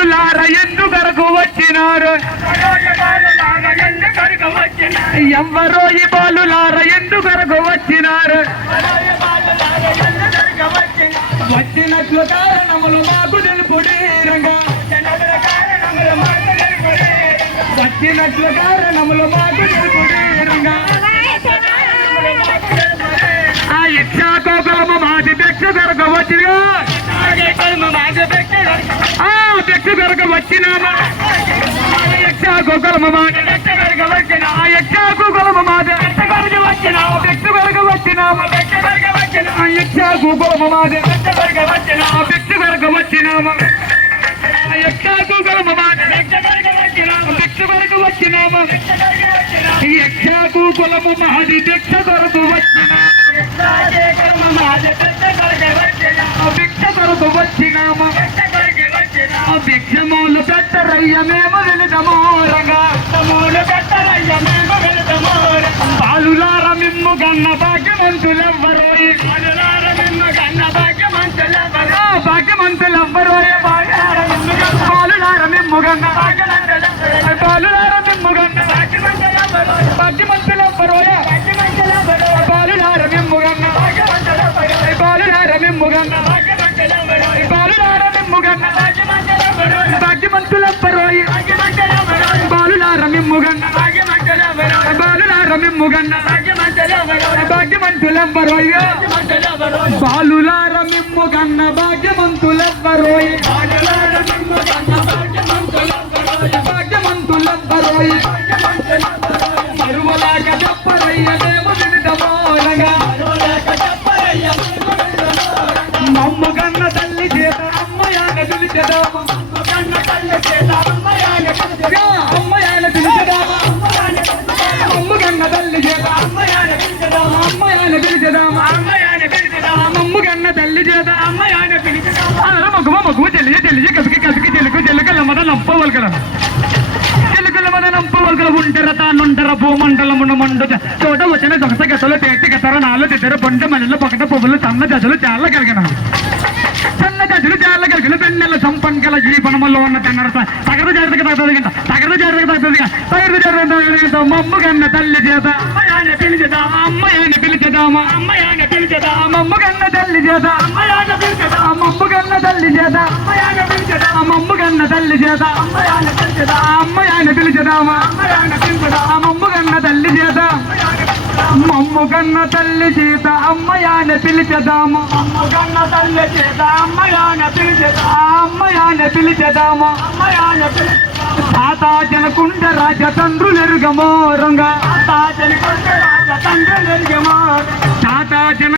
బాలులార ఎందుకరకు వచ్చినారు ఎవ్వరో ఈ బాలులార ఎందుకరకు వచ్చినారు వచ్చినట్లు కారణములు మాకు తెలుపుడి రంగా వచ్చినట్లు కారణములు మాకు తెలుపుడి రంగా ఆ ఇచ్చాకోకలము మాది భిక్ష కొరకు వచ్చినా భిక్ష కొరకు వచ్చినామా యక్షాకోకలము మాది భిక్ష కొరకు వచ్చిన ఆ యక్షాకోకలము మాది భిక్ష కొరకు వచ్చిన భిక్ష కొరకు వచ్చినామా ఆ యక్షాకోకలము మాది భిక్ష కొరకు వచ్చిన భిక్ష కొరకు వచ్చినామా ఆ యక్షాకోకలము మాది భిక్ష కొరకు వచ్చిన భిక్ష కొరకు వచ్చినామా ఈ యక్షాకోకలము మాది భిక్ష కొరకు వచ్చిన భిక్ష కొరకు వచ్చినామా భిక్షమూలు పెట్టరయ్య మేము వెళుదమో రంగా బాలులార మిమ్ము గన్న భాగ్యమంతులెవ్వరోయ్ భాగ్యమంతులెవ్వరోయ్ బాలులార మిమ్ము గన్న బాలులార మిమ్ము గన్న భాగ్యమంతులెవ్వరోయ్ బాలులార మిమ్ము గన్న బాలులార మిమ్ము గన్న బాలులార మిమ్ము గన్న భాగ్యమంతులెవ్వరోయ్ బాలులార మిమ్ము గన్న బాలులార మిమ్ము గన్న భాగ్యమంతులెవ్వరోయ్ బాలులార మిమ్ము గన్న భాగ్యమంతులెవ్వరోయ్ భాగ్యమంతులెవ్వరోయ్ మరువలాక చెప్పరయ్య మేము వినిదమోనగా మమ్ము గన్న తల్లి చేత అమ్మయాన పిలిచెదామా అమ్మయాన పిలిచెదామా మమ్ము గన్న తల్లి చేత అమ్మయాన పిలిచెదామా మమ్ము గన్న తల్లి చేత అమ్మయాన పిలిచెదామా మగువ చెల్లి కసికి చెల్లుకు చెల్లుకల మద నంపవల్కల చెల్లుకల మద నంపవల్కల ఉంటర తానుంటర భూమండలమున మండు చోట వచ్చిన సొగస గతలు తేటి గతర నాలు తిద్దరు పొంట మనల పొగట పువ్వులు సన్న జజలు చాలా కలిగిన సన్న జజలు చాలా కలిగిన పెన్నెల సంపన్కల జీవనములో ఉన్న తిన్నర తగర జాగ్రత్తగా తగ్గదు తగర జాగ్రత్తగా తగ్గదు మమ్ము గన్న తల్లి చేత అమ్మయాన పిలిచెదామా మమ్ము గన్న తల్లి చేత మమ్ము గన్న తల్లి చేత మమ్ము గన్న తల్లి చేత అమ్మయాన పిలిచెదామా మమ్ము గన్న తల్లి చేత మమ్ము గన్న తల్లి చేత అమ్మయాన పిలిచెదామా అమ్మయాన పిలిచెదామా తాతా జనకుండ రాజ తండ్రులెరుగమో రంగా తాతా జన